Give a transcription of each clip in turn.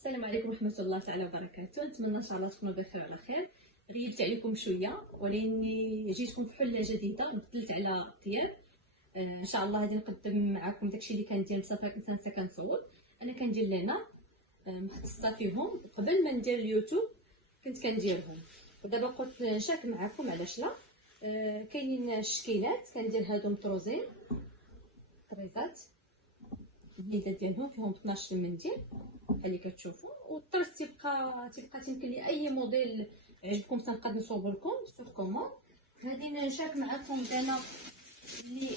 السلام عليكم ورحمه الله تعالى وبركاته. نتمنى ان شاء الله تكونوا بخير وعلى خير. غيبت عليكم شويه ولاني جيتكم في حله جديده، بدلت على الطياب. ان شاء الله غادي نقدم معكم داكشي اللي كندير بصفه نسى كنصور. انا كندير لنا مختصه فيهم. قبل ما ندير اليوتيوب كنت كنديرهم، ودابا قلت نشارك معكم. علاش لا؟ كاينين الشكيلات كندير هادو مطروزين طريزات البنيدات ديالهم فيهم 12 منديل بحال اللي كتشوفوا، والطرز تيبقى تيمكن لي اي موديل عجبكم تنقد نصوب لكم سور كومون. غادي نشارك معكم دانا اللي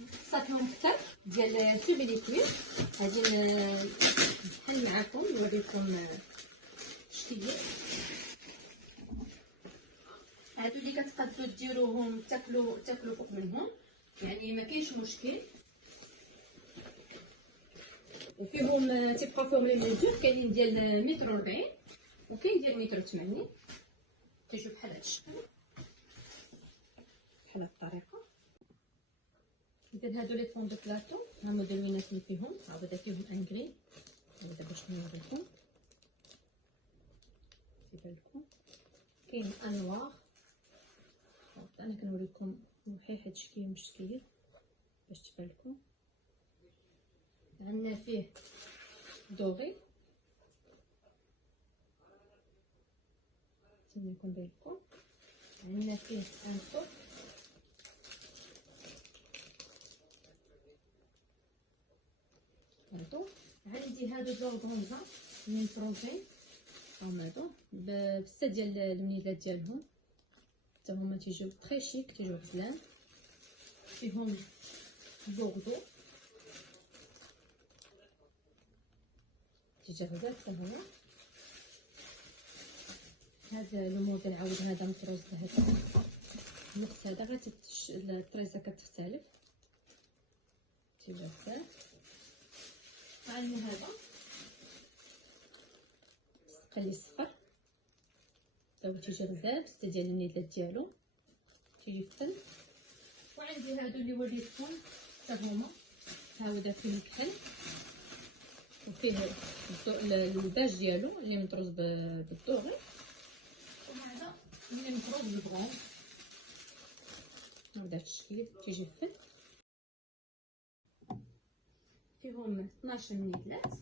مختصه فيهم كثر ديال سوبيليكوير. غادي نحل معكم نوريكم شكيلي هادو اللي كتقدروا ديروهم تاكلوا فوق منهم، يعني ما كاينش مشكل. وفيهم تيبقى فيهم لي ميزور، كاينين ديال متر 40 وكاين ديال متر 80. كيجيو بحال هاد الشكل بحال هاد الطريقه. اذا هادو لي فون دو بلاطو ها موديلينات اللي فيهم، هذا فيهم انغري. دابا باش نوريكم كيبان لكم كاين انواع. انا كنوريكم وحيد شكل مشكل باش تبان لكم. عندنا فيه دوغي كما يكون باين لكم، عندنا فيه انفو، عندي هادو زورغونزا من بروجي هادو بزاف ديال المنيدات ديالهم، حتى هما تيجيو تري شيك، تيجيو غزلان، فيهم بوردو تيجي غزال حتى هو. هذا الموديل عاود هذا مطروز هذا نفس هذا، غير الطريزه كتختلف تيجي غزال. عندنا هذا سقلي صفر تا تيجي غزال، ستة ديال النيدات ديالو تيجي فن. وعندي هادو اللي وريتكم حتى هما، ها هو فيه الكحل وفيه الباج ديالو اللي مطروز بالدوغي، وهذا اللي مطروز بالبرون. هذا الشكل تيجي فن، فيهم 12 منيدلات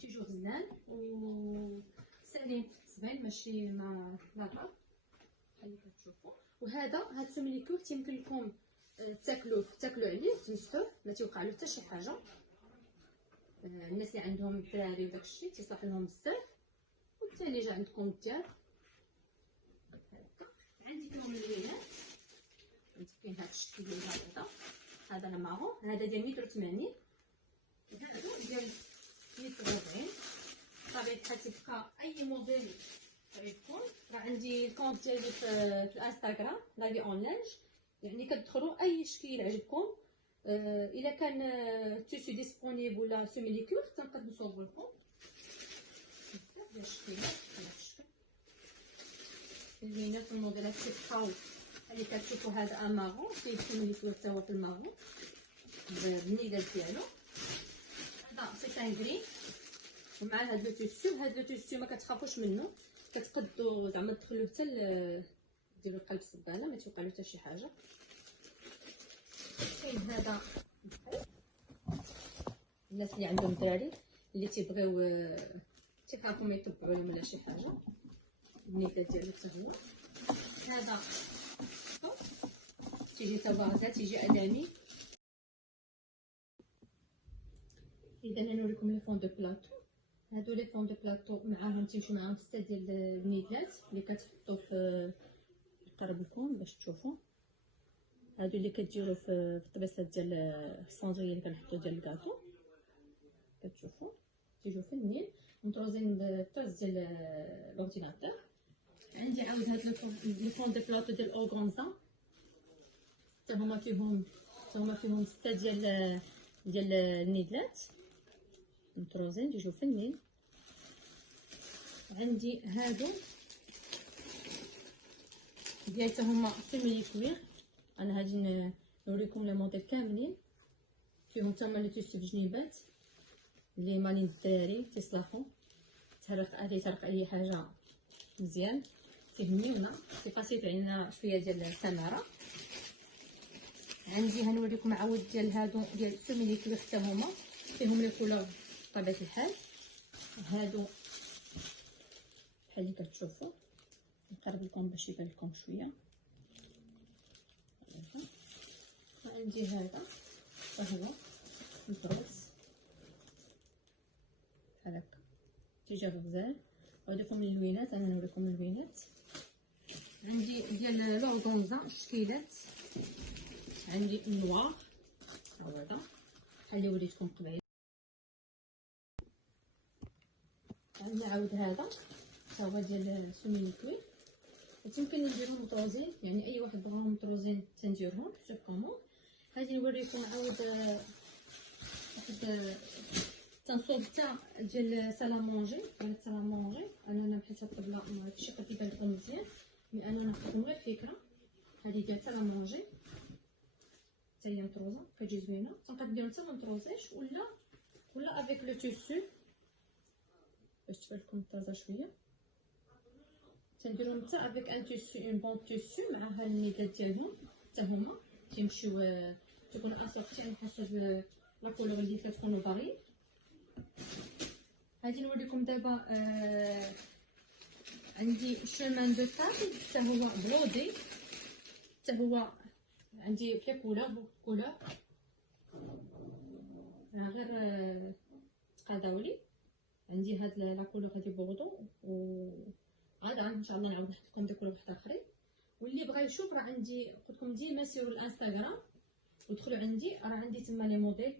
تيجو غزلان وساهلين في التصبين، ماشي ما لاطا بحال اللي كتشوفوا. وهذا هاد سوميليكور تيمكن لكم تاكلوا عليه تمسحوه، ما تيوقع له حتى شي حاجه. الناس اللي عندهم الدراري وداكشي تيصلح لهم بزاف. والثاني جا عندكم الدار عندي فيهم اللينات، عندي فيه هاد الشكل ديال هذا المارون، هذا ديال متر 80 وهذا ديال متر 40. بطبيعة الحال تيبقى اي موديل عجبكم. راه عندي الكونت ديالي في الانستغرام لافي اونلاج، يعني كتدخلوا اي شكل عجبكم. الا كان تيسو ديسپونيبل ولا سوميليكور تنقد نصوب لكم بزاف ديال الشكيلات بحال هاد الشكل. زوينه في الموديلات تيبقاو اللي كتشوفوا. هذا امارون فيه سوميليكور حتى هو في المارون بالنيدات ديالو. هذا سي انغري ومع هاد لو تيسو. هاد لو تيسو ما كتخافوش منه، كتقدوا زعما تدخلوه حتى ديروا قلب الصبانه ما تيوقع له حتى شي حاجه. كاين هذا الناس اللي عندهم دراري اللي تيبغيو تيخافوا ما يطبعوا لهم ولا شي حاجه، النيدات ديالو حتى هو. هذا تيجي تبارزه تيجي ادمي. اذا انا نوريكم لي فون دو بلاطو. هادو لي فون دو بلاطو معاهم تيمشيو معاهم 6 ديال النيدات اللي كتحطوا في قرب لكم باش تشوفوا. هادو اللي كديروا في الطبيصات ديال الصندويه اللي كنحطوا ديال الكاطو كتشوفوا تيجيو فنين مطروزين بالطرز ديال لورديناتور. عندي عاود هاد لي فون دو بلاطو ديال اورغانزا، حتى هما فيهم 6 ديال النيدلات مطروزين تيجيو فنين. عندي هادو ديال حتى هما سيميليكوير. انا غادي نوريكم لي موديل كاملين فيهم تما لي تيسو بجنيبات اللي ماني الدراري تيصلحو تحرق اي حاجه مزيان تهنيونا تيفاسي علينا شويه ديال السماره. عندي هنوريكم عاود ديال هادو ديال سوميلي كلو حتى هما فيهم لي كولور بطبيعه الحال. هادو بحال اللي كتشوفوا نقرب لكم باش يبان لكم شويه. عندي هذا هو مطروز بحال هكا تيجي غزال. وهادوكم اللوينات انا نوريكم اللوينات. عندي ديال لورغونزا شكيلات. عندي النوار هو هذا بحال اللي وريتكم قبيله. عندنا عاود هذا تا هو ديال سوميلي كوي. يمكن نديرهم مطروزين يعني اي واحد بغاهم مطروزين تنديرهم سو كومون. غادي نوريكم عاود واحد تنصوب تاع ديال سالامونجي ولا سالامونجي. انا بحال الطبله ماشي قد يبان لكم مزيان مي انا نعطيكم غير فكره. هذه ديال سالامونجي حتى هي مطروزه كتجي زوينه. تنقدر نديرو حتى مطروزيش ولا افيك لو تيسو باش تبان لكم طازه شويه. تنديرهم حتى افيك ان تيسو اون بون تيسو معها الميداد ديالهم حتى هما تيمشيو تيكونوا اسورتي على حسب لا كولور اللي كتكونوا باغيين. غادي نوريكم دابا عندي شومان دو طابل حتى هو بلودي حتى هو عندي في كولور غير تقاداولي. عندي هاد لا كولور هادي بوردو و غدا ان شاء الله نعاود نحط لكم ديك واحد اخرين. واللي بغى يشوف راه عندي قلت لكم ديما سيروا الانستغرام ودخلوا عندي راه عندي تما لي موديل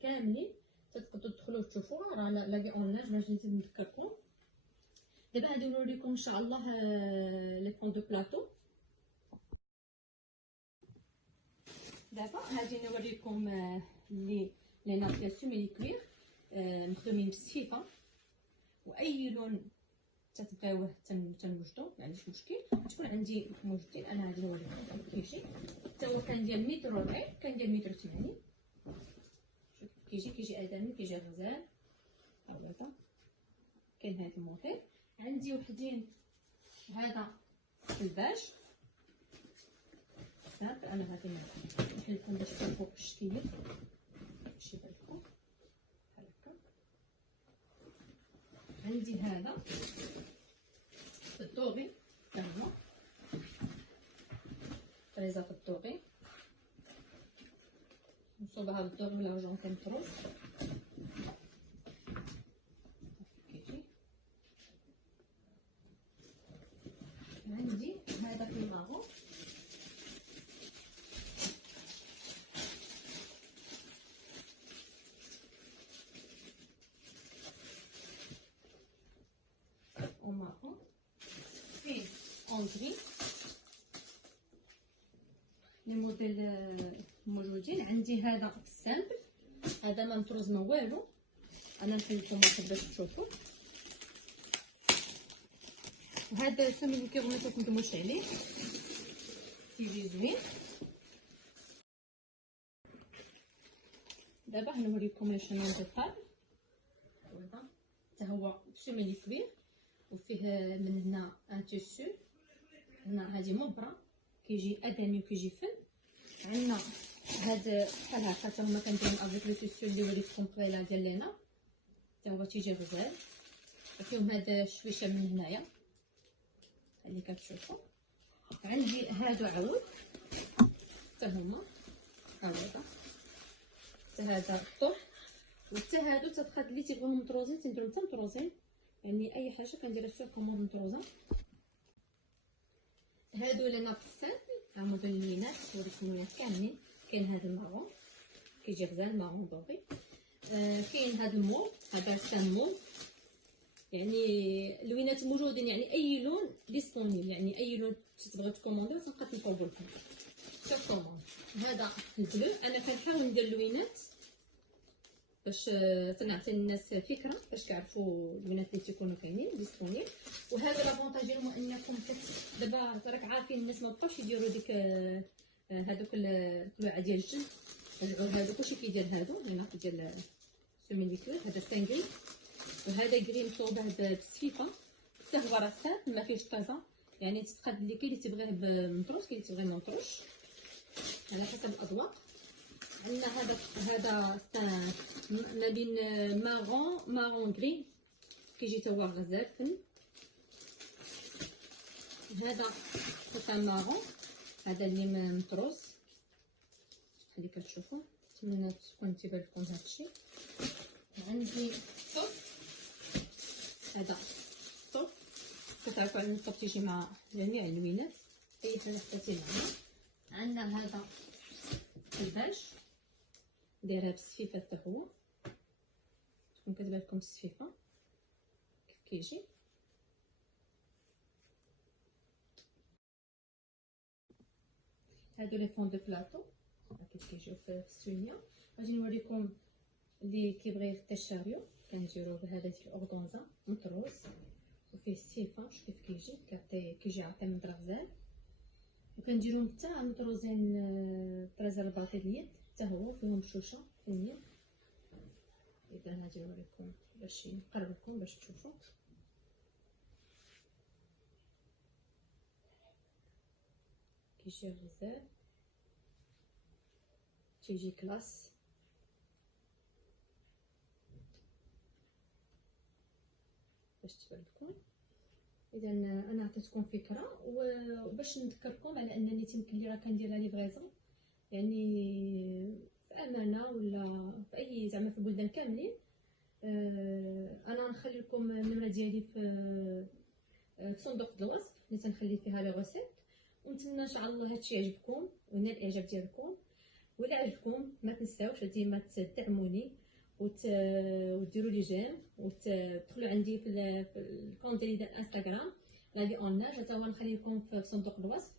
كاملين تقدروا تدخلوا تشوفوا راه لاقي اونلاين باش نزيد نذكركم. دابا غادي نوريكم ان شاء الله لي فون دو بلاطو. دابا غادي نوريكم لي ناب ديال سوميلي كوير مخدومين بالسفيفه واي لون تتبغيوه تنوجدو ما عنديش مشكل. تكون عندي موجودين انا غادي نوريكم كيجي. حتى هو كان ديال متر وربعين كان ديال متر 80. شوف كيجي ادمي كيجي غزال هكذا. كاين هذا الموديل عندي وحدين هذا الباج صافي. انا غادي نحل لكم باش تشوفوا الشكل باش يبان لكم بحال هكا. عندي هذا الدوغي حتى هو طريزه في الدوغي نصوبها بالدوغي ولا رجون مطروز كيجي. عندي هذا في الماغو وماغو فيه اونجري لي موديل موجودين. عندي هذا في السامبل هذا ما مطروز ما والو. انا نحل لكم واحد باش تشوفوا. وهذا سوميلي كي بغيتو تندموش عليه تيجي زوين. دابا غنوريكم لي شومان دو طابل. هذا حتى هو سوميلي كبير وفيه من هنا ان تيسو. هنا هذه مبره كيجي ادمي وكيجي فن. عندنا هاد بحال هكا حتى هما كنديرهم افيك لو تيسو اللي وريتكم قبيله ديال لينا حتى هو تيجي غزال. وفيهم هاد الشويشه من هنايا اللي كتشوفوا. عندي هادو عاود حتى هما هذا حتى هذا الطرح وحتى هادو تدخل اللي تيبغيهم مطروزين تنديرهم حتى مطروزين يعني اي حاجه كنديرها سور كوموند مطروزه. هادو لنا بالسامبل تاع موديلينات وريتكم ليا كاملين. كاين هذا المارون كيجي غزال مارون دوغي. كاين هذا الموف هذا سامون يعني لوينات موجودين يعني اي لون ديسپونيبل يعني اي لون تبغيو تكومونديو تنقد نصاوبو لكم سور كوموند. هذا البلو انا كنحاول ندير لوينات باش تنعطي الناس فكره باش كيعرفوا البنات اللي تيكونوا كاينين ديسپونيبل. وهذا لافونتاج ديالو هو انكم دابا راك عارفين الناس ما بقاوش يديروا ديك هذوك القلوعه ديال الجلد رجعوا هادو كلشي كيدير هادو اللي ناقص ديال سمي ليكويد. هذا ستانغري، وهذا كري مصوبه بالسفيفه حتى هو راه ساهل ما فيهش طازه، يعني تتقاد اللي كاين اللي تبغيه بمطروش كاين اللي تبغيه مطروش على حسب الاذواق. عندنا هذا ما بين مارون غري كيجي تا هو غزال فن. هذا قطع مارون، هذا اللي مطروس خليك تشوفوا، نتمنى تكون تيبان لكم هادشي. عندي الطوب، هذا الطوب كتعرفوا على الطوب تيجي مع جميع اللوينات اي حاجه اختارتي معنا. عندنا هذا الباج دايرها بالسفيفه حتى هو، تكون كتبان لكم السفيفه كيف كيجي. هادو لي فون دو بلاطو كيف كيجيو في السوينيه. غادي نوريكم اللي كيبغي يخدم الشاريو كنديروه بهذا ديال الاورغانزا مطروز وفيه السيفه. شوف كيف كيجي كيجي عطي من غزال، وكنديرهم حتى مطروزين بريزرباطي اليد حتى هو فيهم شوشه في اليد. اذا غادي نوريكم باش نقرب لكم باش تشوفوا. كيجي غزال تيجي كلاس. باش تبان لكم. اذا انا عطيتكم فكره، وباش نذكركم على انني تيمكن لي راه كندير ليفريزون يعني في امانه ولا في اي زعما في البلدان كاملين. انا نخلي لكم النمره ديالي في صندوق الوصف اللي تنخلي فيها لي غوسيت، ونتمنى ان شاء الله هادشي يعجبكم وينال الاعجاب ديالكم. ولا عجبكم ما تنساوش ديما تدعموني وتديروا لي جيم وتدخلوا عندي في الكونت ديالي ديال انستغرام غادي اونلاج، حتى هو نخلي لكم في صندوق الوصف.